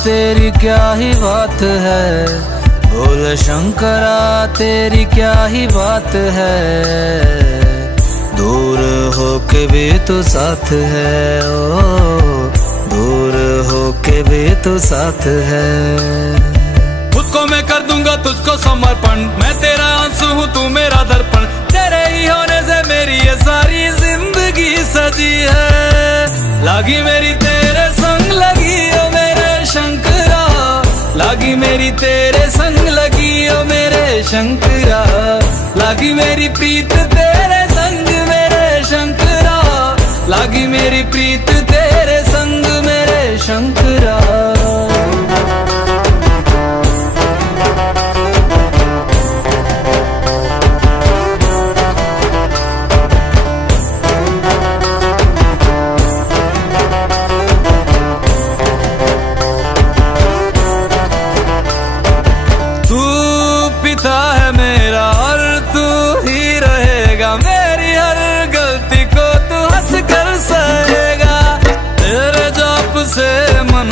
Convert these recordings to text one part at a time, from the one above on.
तेरी क्या ही बात है, भोले शंकरा तेरी क्या ही बात है। दूर होके भी तो साथ है, ओ दूर होके भी तो साथ है। खुद को मैं कर दूंगा तुझको समर्पण, मैं तेरा आंसू हूँ तू मेरा दर्पण। तेरे ही होने से मेरी ये सारी जिंदगी सजी है। लागी मेरी तेरे संग लगी ओ मेरे शंकरा, लागी मेरी तेरे संग लगी ओ मेरे शंकरा। लागी मेरी प्रीत तेरे संग मेरे शंकरा, लागी मेरी प्रीत तेरे संग मेरे शंकरा।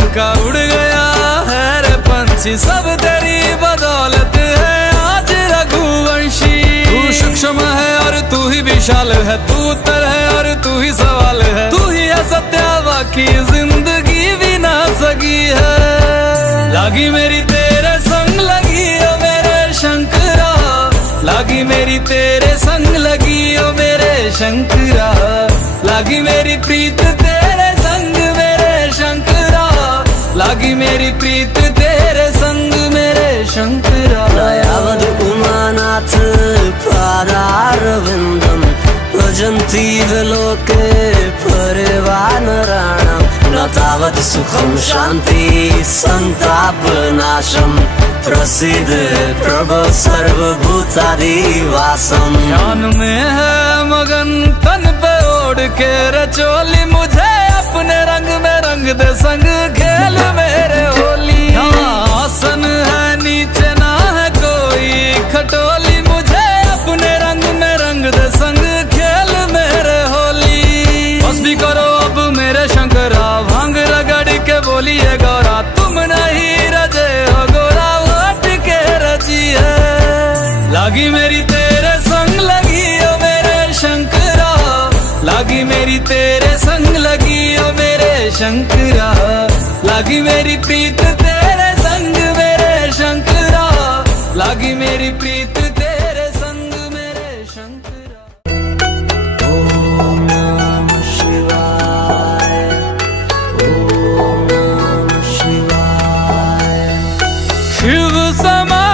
का उड़ गया है रे पंछी, सब तेरी बदौलत है आज रघुवंशी। तू सूक्ष्म है और तू ही विशाल है, तू उत्तर है और तू ही सवाल है। तू ही है सत्य बाकी जिंदगी भी ना सकी है। लागी मेरी तेरे संग लगी ओ मेरे शंकरा, लागी मेरी तेरे संग लगी ओ मेरे शंकरा। लागी मेरी प्रीत तेरे संग मेरे शंकरा, लागी मेरी प्रीत तेरे संग मेरे शंकरा। दयावद उमानाथ पादारविन्दं भजन्ति विलोके परिवानराणां। न तावत् सुखं शान्ति संतापनाशं, प्रसीद प्रभो सर्वभूतादिवासं। ध्यान में है मगन तन पे ओढ़ के रचोली, मुझे अपने रंग में रंग दे संग खेल मेरे होली। आसन है नीचे ना है कोई खटोली, मुझे अपने रंग में रंग दे संग खेल मेरे होली। बस भी करो अब मेरे शंकरा, भांग रगड़ के बोलिए गौरा। तुम नहीं रजे हो गोरा वाट के रजी है। लागी मेरी तेरे संग लगी ओ मेरे शंकरा, लागी मेरी तेरे संग लगी ओ मेरे शंकरा। लागी मेरी प्रीत तेरे संग मेरे शंकरा, लागी मेरी प्रीत तेरे संग मेरे शंकरा। ओम नमः शिवाय, ओम नमः शिवाय। शिव समा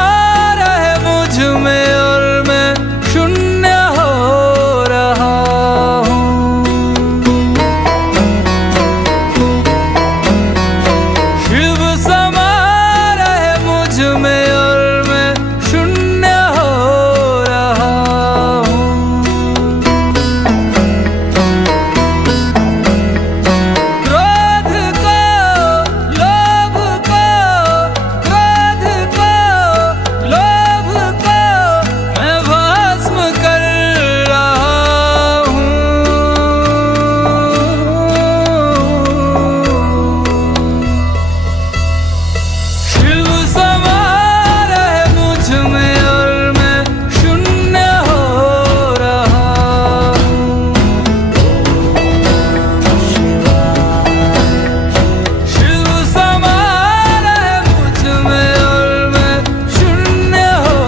रहे मुझ में और मैं शून्य हो रहा हूँ। शिव समा रहे मुझ में और मैं शून्य हो रहा हूँ। क्रोध को लोभ को, क्रोध को लोभ को मैं भस्म कर रहा हूँ। शिव समा रहे मुझ में और मैं शून्य हो रहा हूँ। शिव समा रहे मुझ में और मैं शून्य हो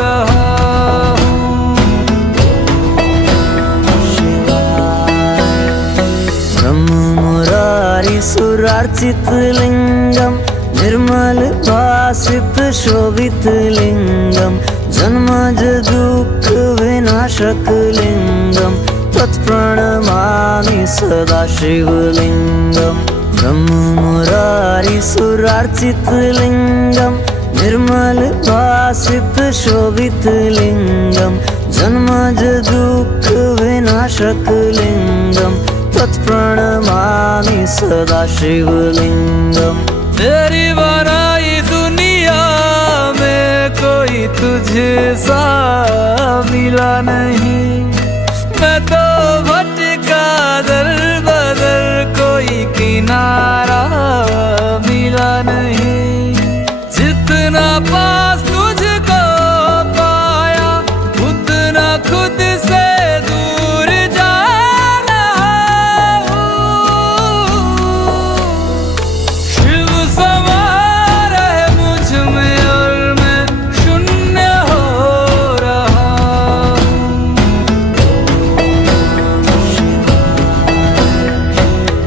रहा हूँ। ब्रह्म मुरारी सुरार्चित लिंगम, निर्मल भासित शोभित लिंगम। जन्मज दुःख विनाशक लिंगम, तत्प्रणमामि सदा शिवलिंगम। ब्रह्म मुरारी सुरार्चित लिंगम, निर्मल भासित शोभित लिंगम जन्मज दुःख विनाशक लिंगम तत्प्रणमामि सदा शिवलिंगम। तेरी बनाई दुनिया में कोई तुझे सा मिला नहीं, मैं तो भटका दर बदर कोई किनारा मिला नहीं। जितना पास तुझको पाया उतना खुद से दूर जाना। शिव समा रहे मुझ में और मैं शून्य हो रहा हूँ।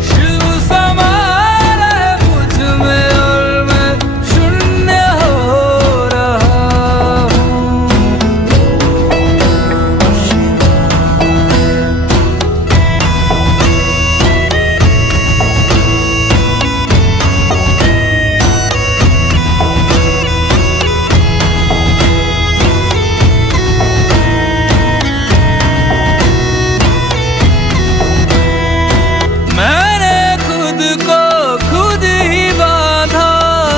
शिव समा रहे मुझ में और मैं शून्य हो रहा हूँ। मैंने खुद को खुद ही बांधा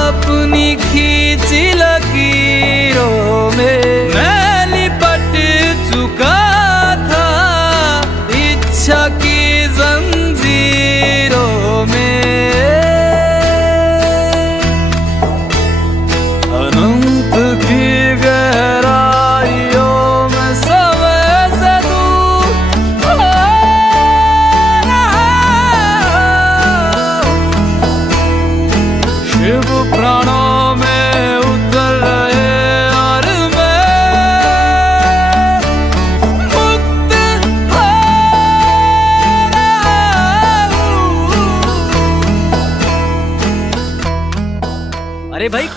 अपनी खींची लकीरों में। मैं लिपट चुका था इच्छा की जंजीरों में। अनंत की गहराइयों में समय से दूर हो रहा हूँ। शिव प्राणों में उतर रहे और मैं मुक्त हो रहा हूँ। अरे भाई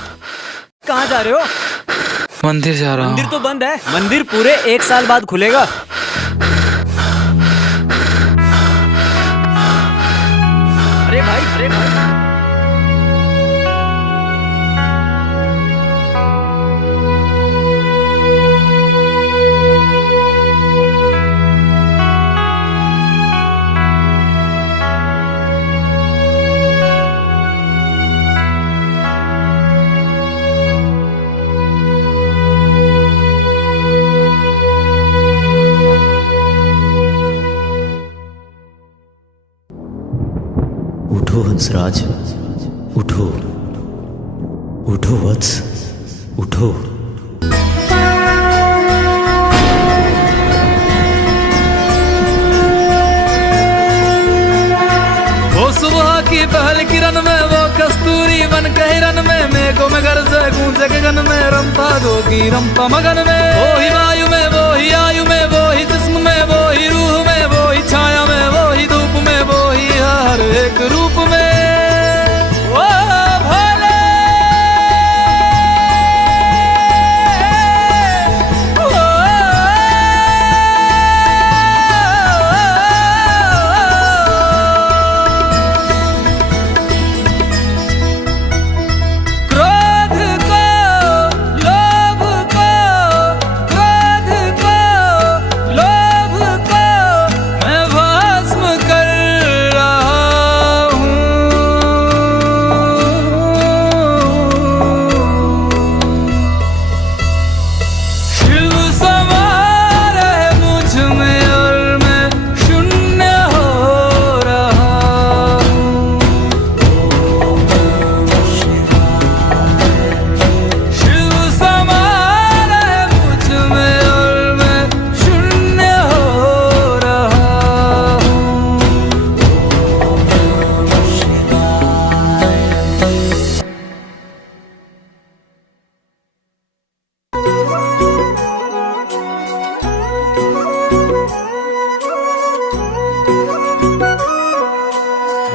कहाँ जा रहे हो? मंदिर जा रहा मंदिर तो बंद है। मंदिर पूरे 1 साल बाद खुलेगा। अरे भाई अरे भाई उठो हंसराज, उठो उठो वत्स, उठो। वो सुबह की पहल किरण में वो कस्तूरी बन के हिरन में मेघों में घर से गूंजे गगन में रंपा जोगी रंपा मगन में। वो ही वायु में वो ही आयु में वो ही जिस्म में वो ही रूह में वो ही छाया में वो ही धूप में वो ही हर एक रूप में। वो भोले क्रोध को लोभ को क्रोध को लोभ को मैं भस्म कर रहा हूँ। शिव समा रहे मुझ में और मैं शून्य हो रहा हूँ। शिव समा रहे मुझ में और मैं शून्य हो रहा हूँ।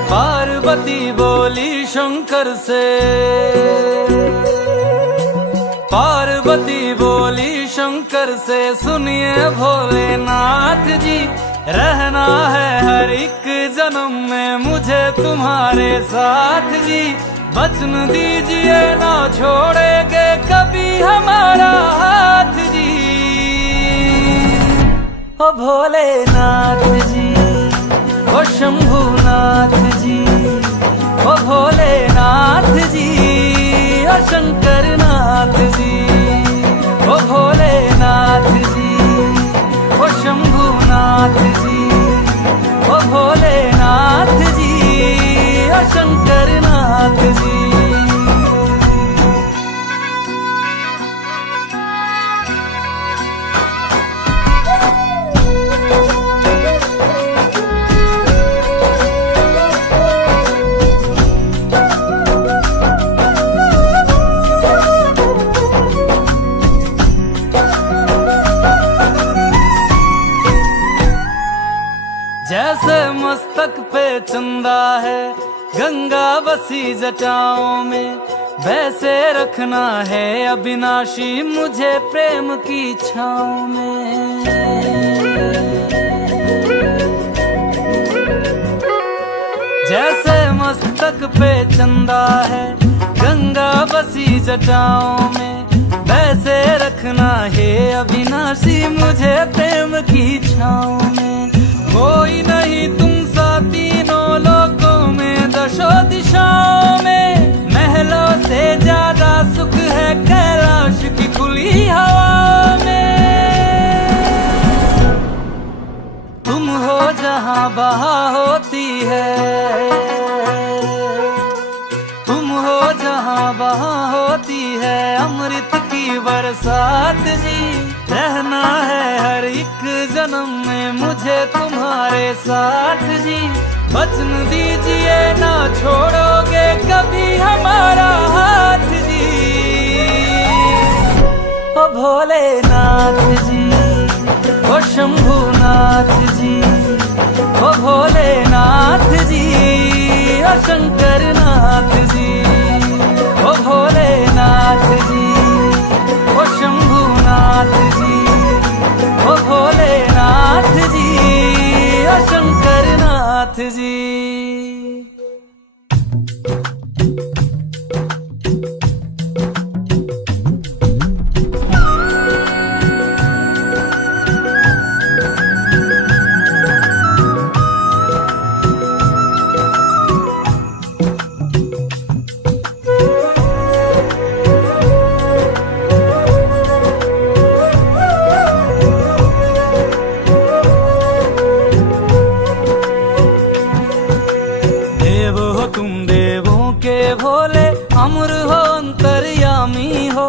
पार्वती बोली शंकर से, पार्वती बोली शंकर से, सुनिए भोलेनाथ जी रहना है हर एक जन्म में मुझे तुम्हारे साथ जी। वचन दीजिए ना छोड़ेंगे कभी हमारा हाथ जी। ओ भोलेनाथ जी, ओ शंभुनाथ जी, ओ भोलेनाथ जी, ओ शंकरनाथ जी, ओ भोलेनाथ जी, ओ शंभुनाथ जी, ओ भोलेनाथ जी, ओ शंकरनाथ जी। जैसे मस्तक पे चंदा है गंगा बसी जटाओं में, वैसे रखना है अविनाशी मुझे प्रेम की छाँव में। जैसे मस्तक पे चंदा है गंगा बसी जटाओं में, वैसे रखना है अविनाशी मुझे प्रेम की छाँव में। कोई नहीं तुम सा तीनों लोकों में दशो दिशाओं में, महलों से ज्यादा सुख है कैलाश की खुली हवा में। तुम हो जहां बहा होती है, तुम हो जहां बहा होती है अमृत की बरसात जी। रहना है हर एक जन्म में मुझे तुम्हारे साथ जी। वचन दीजिए ना छोड़ोगे कभी हमारा हाथ जी। ओ भोलेनाथ जी, ओ शंभुनाथ जी, ओ भोलेनाथ जी, ओ शंकरनाथ जी, ओ भोलेनाथ जी, ओ शंभुनाथ जी, ओ भोलेनाथ जी, ओ शंकरनाथ जी। अमर हो अंतर्यामी हो,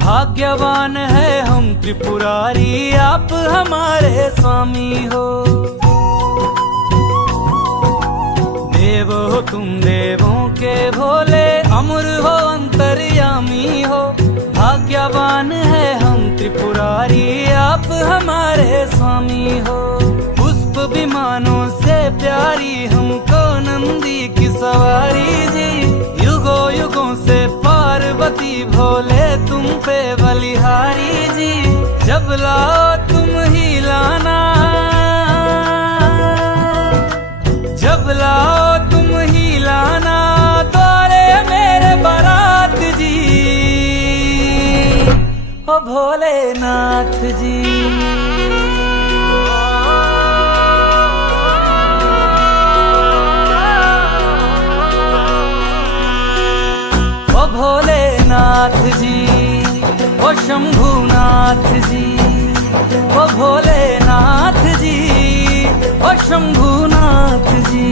भाग्यवान है हम त्रिपुरारी आप हमारे स्वामी हो। देव हो तुम देवों के भोले, अमर हो अंतर्यामी हो, भाग्यवान है हम त्रिपुरारी आप हमारे स्वामी हो। पुष्प विमानों से प्यारी हमको नंदी की सवारी जी। युगों युगों से पार्वती भोले तुम पे बलिहारी जी। जब लाओ तुम ही लाना, जब लाओ तुम ही लाना द्वारे मेरे बारात जी। ओ भोलेनाथ जी, ओ भोलेनाथ जी, ओ शंभुनाथ जी, ओ भोलेनाथ जी, ओ शंभुनाथ जी।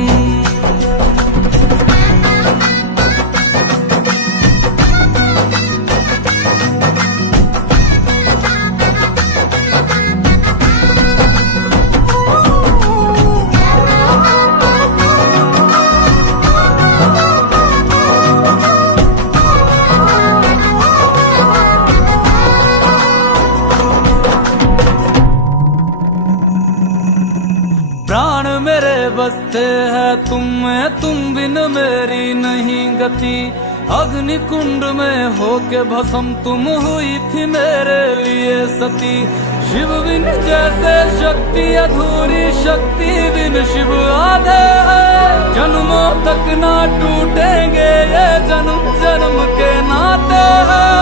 प्राण मेरे बसते हैं तुम में, तुम बिन मेरी नहीं गति। अग्नि कुंड में होके भस्म तुम हुई थी मेरे लिए सती। शिव बिन जैसे शक्ति अधूरी, शक्ति बिन शिव आधे हैं। जन्मों तक ना टूटेंगे ये जन्म जन्म के नाते हैं।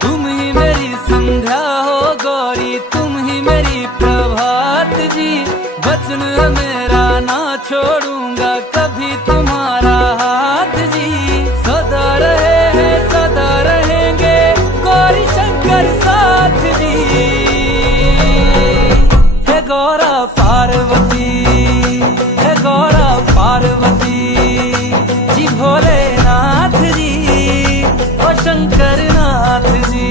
तुम ही मेरी संध्या हो गौरी, तुम ही मेरी प्रभात जी। वचन है मेरा ना छोड़ूंगा कभी तुम्हारा हाथ जी। सदा रहे हैं सदा रहेंगे गौरी शंकर साथ जी। हे गौरा पार्वती, हे गौरा पार्वती जी। भोलेनाथ जी, ओ शंकर नाथ जी,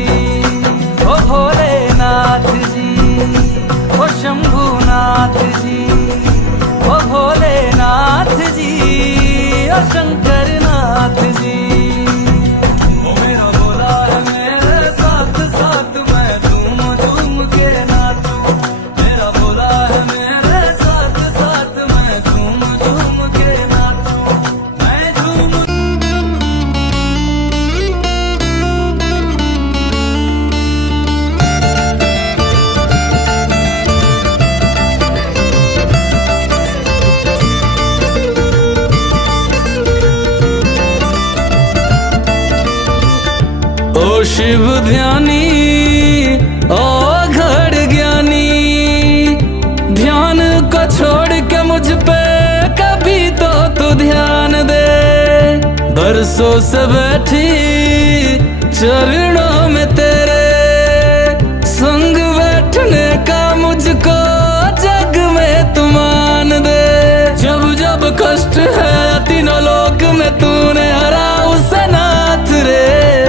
ओ भोलेनाथ जी, ओ शंभुनाथ जी, ओ भोलेनाथ जी, ओ शंकर नाथ जी। ओ मेरा भोला है मेरे साथ साथ, मैं झूम झूम के नाचूं। मेरा भोला है मेरे साथ साथ, मैं झूम झूम के नाचूं। मैं झूम ओ शिव ध्यानी, ओ घड़ ज्ञानी। ध्यान को छोड़ के मुझ पे कभी तो तू ध्यान दे। बरसों से बैठी चरणों में तेरे, संग बैठने का मुझको जग में तू मान दे। जब जब कष्ट है तीनों लोक में तूने हरा उसे नाथ रे।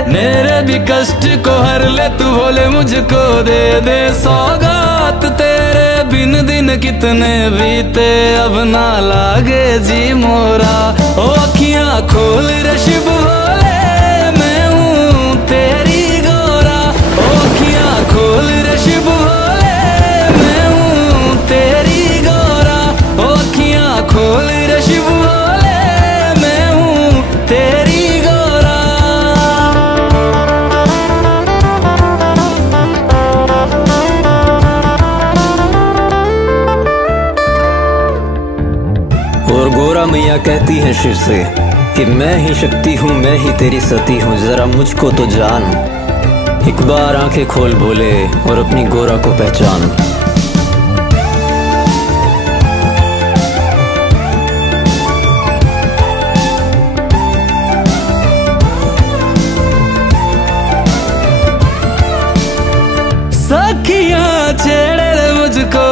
मेरे भी कष्ट को हर ले तू भोले, मुझको दे दे सौगात। तेरे बिन दिन कितने बीते अब ना लागे जी मोरा। ओ अखियां खोल रे शिव भोले, मैं हूँ तेरी गोरा। ओ अखियां खोल रे शिव भोले, मैं हूँ तेरी गोरा। ओ अखियां खोल रे शिव भोले, मैं हूँ तेरी गोरा। और गोरा मैया कहती है शिव से कि मैं ही शक्ति हूँ, मैं ही तेरी सती हूँ, जरा मुझको तो जान। एक बार आंखें खोल बोले और अपनी गोरा को पहचान। सखियां छेड़े मुझको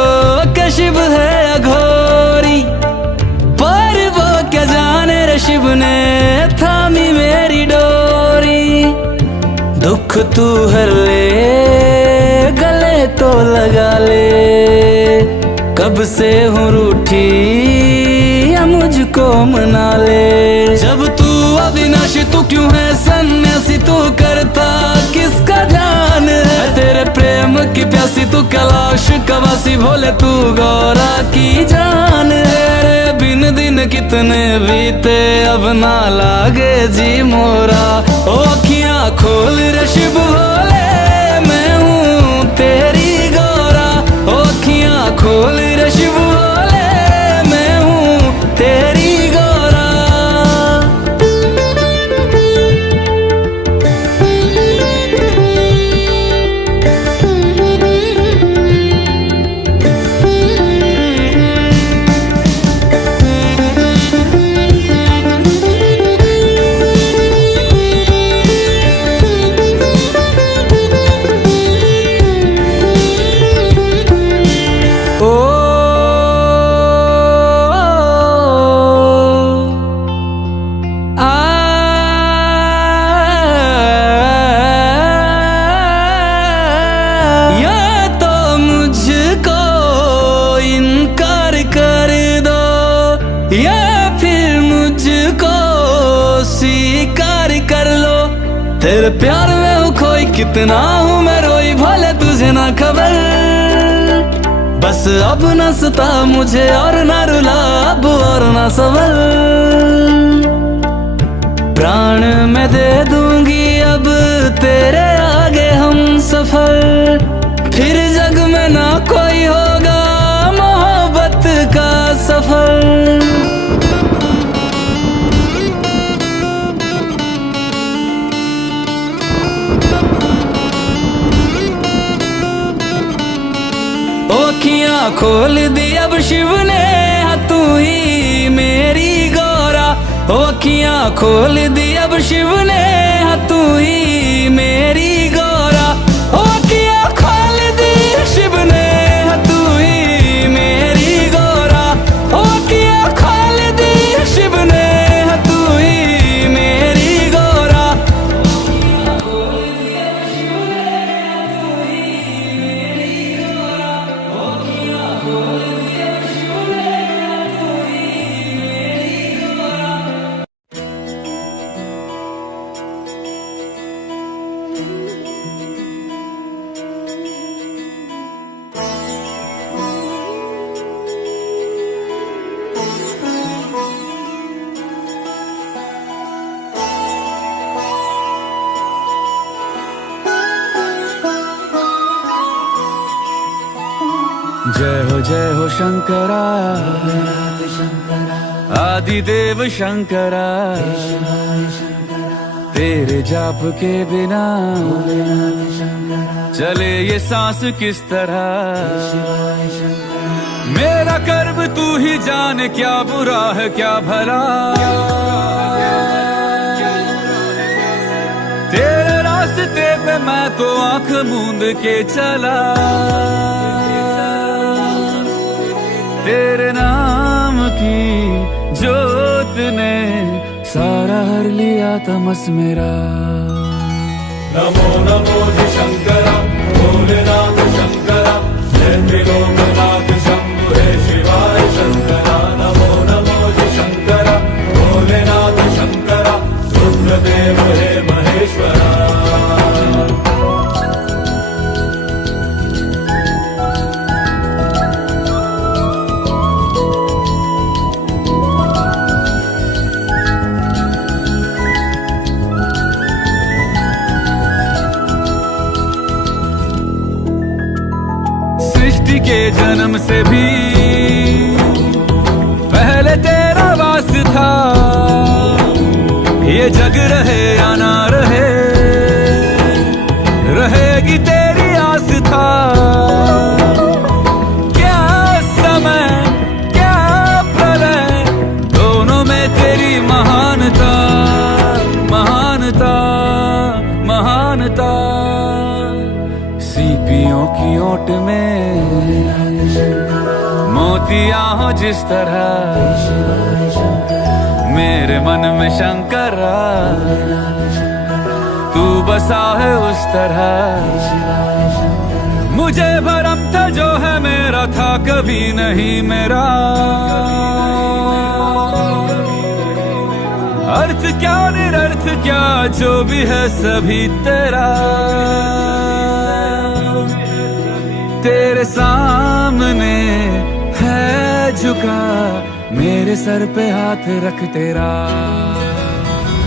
के शिव है अघोरी। पर वो क्या जाने रे शिव ने थामी मेरी डोरी। दुख तू हर ले गले तो लगा ले। कब से हूँ रूठी या मुझको मना ले। जब तू अविनाशी तू क्यों है सन्यासी, तू करता किसका ध्यान है। तेरे प्रेम की प्यासी तू कैलाश कवासी, भोले तू गौरा की जान है। रे बिन दिन कितने बीते अब ना लागे जी मोरा। ओ अखियां खोल रे शिव भोले, मैं हूँ तेरी गोरा। ओ अखियां खोल रे शिव भोले, मैं हूँ तेरी गोरा। तेरे प्यार में हूँ खोई, कितना हूँ मैं रोई, भले तुझे ना खबर। बस अब न सता मुझे और न रुला अब और न सवर, प्राण मैं दे दूंगी अब तेरे आगे हम सफर, फिर जग में ना कोई होगा मोहब्बत का सफर। अखियां खोल दी अब शिव ने, तू ही मेरी गौरा। अखियां खोल दी अब शिव ने, तू ही मेरी गौरा। अखियां खोल दी शिव ने, तू ही मेरी गौरा। अखियां खोल दी शिव ने, तू ही मेरी गौरा। जय हो शंकरा, आदिदेव शंकरा, तेरे जाप के बिना चले ये सांस किस तरह। मेरा कर्म तू ही जाने, क्या बुरा है क्या भला, तेरे रास्ते पे मैं तो आंख मूंद के चला। तेरे नाम की जोत ने सारा हर लिया तमस मेरा। नमो नमो जी शंकरा, भोलेनाथ शंकरा, जय त्रिलोकनाथ शंभु हे शिवाय शंकरा। नमो नमो जी शंकरा, भोलेनाथ शंकरा, रुद्रदेव हे महेश्वरा। सृष्टि के जन्म से भी पहले तेरा वास था, ये जग रहे या ना रहे, रहेगी तेरी आस था। क्या समय क्या प्रलय, दोनों में तेरी महानता, महानता, महानता। सीपियों की ओट में मोतियां हो जिस तरह, मेरे मन में शंकरा तू बसा है उस तरह। मुझे भरम था जो है मेरा था कभी नहीं मेरा, अर्थ क्या निरर्थ क्या जो भी है सभी तेरा। तेरे सामने है झुका मेरे सर पे हाथ रख तेरा।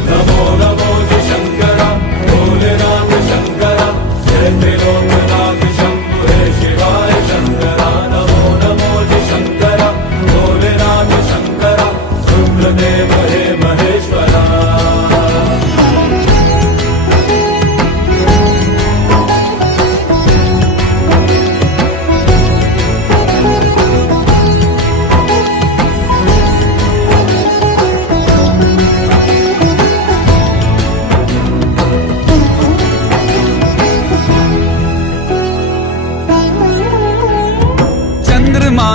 नमो नमो जी शंकरा, भोलेनाथ शंकरा, जय त्रिलोकनाथ शंभु हे शिवाय शंकरा। नमो नमो जी शंकरा, भोलेनाथ शंकरा, रुद्रदेव हे महेश्वरा।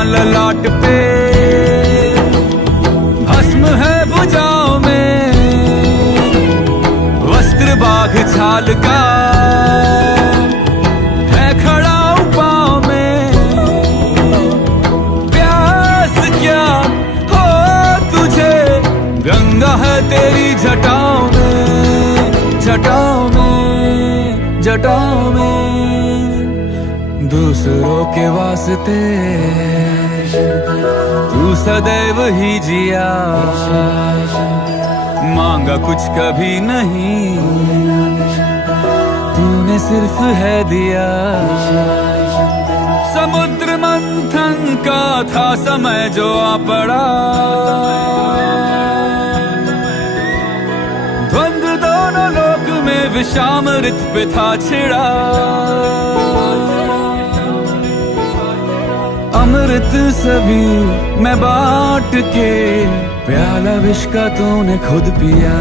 ललाट पे भस्म है भुजाओं में, वस्त्र बाघ छाल का है खड़ा पाँव में। प्यास क्या हो तुझे गंगा है तेरी जटाओं में, जटाओं में, जटाओं में। दूसरों के वास्ते तू सदैव ही जिया, मांगा कुछ कभी नहीं, तूने सिर्फ है दिया। समुद्र मंथन का था समय जो आ पड़ा, द्वंद्व दोनों लोक में विषामृत पे था छिड़ा। अमृत सभी मैं बांट के, प्याला विष का तूने खुद पिया।